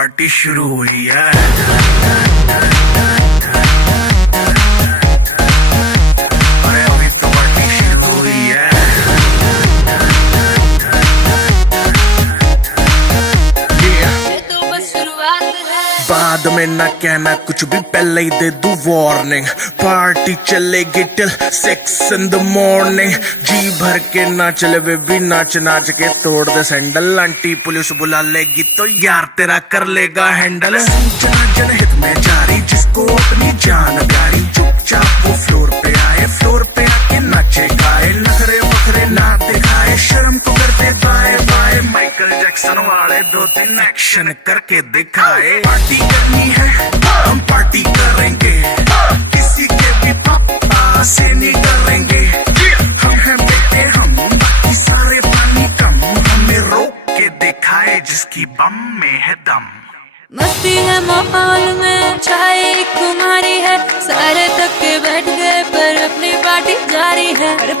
Party शुरू हुई है। अरे अभी तो पार्टी शुरू हुई है। ये तो बस शुरुआत है। बाद में ना कहना कुछ भी, पहले ही दे दूं वार्निंग। पार्टी चलेगी टिल 6 in the morning। जी भर के ना चले वे भी नाच नाच के तोड़ दे सैंडल। आंटी पुलिस बुला लेगी तो यार तेरा कर लेगा हैंडल। सूचना जनहित में जारी, जिसको अपनी जान प्यारी, चुपचाप वो फ्लोर पे आए, फ्लोर पे आके नाचे गाए, नखरे वखरे ना दिखाए, शर्म को करते बाय बाय। माइकल जैक्सन वाले 2-3 एक्शन करके दिखाए। पार्टी करनी है हम पार्टी करेंगे, किसी के भी पापा से नहीं करेंगे। हम हैं बेटे हम, बाकी सारे पानी कम, हमें रोक के दिखाए जिसकी बम में है दम। मस्ती है माहौल में छाई कुमारी है, सारे तक के बैठ गए पर अपनी पार्टी जारी है।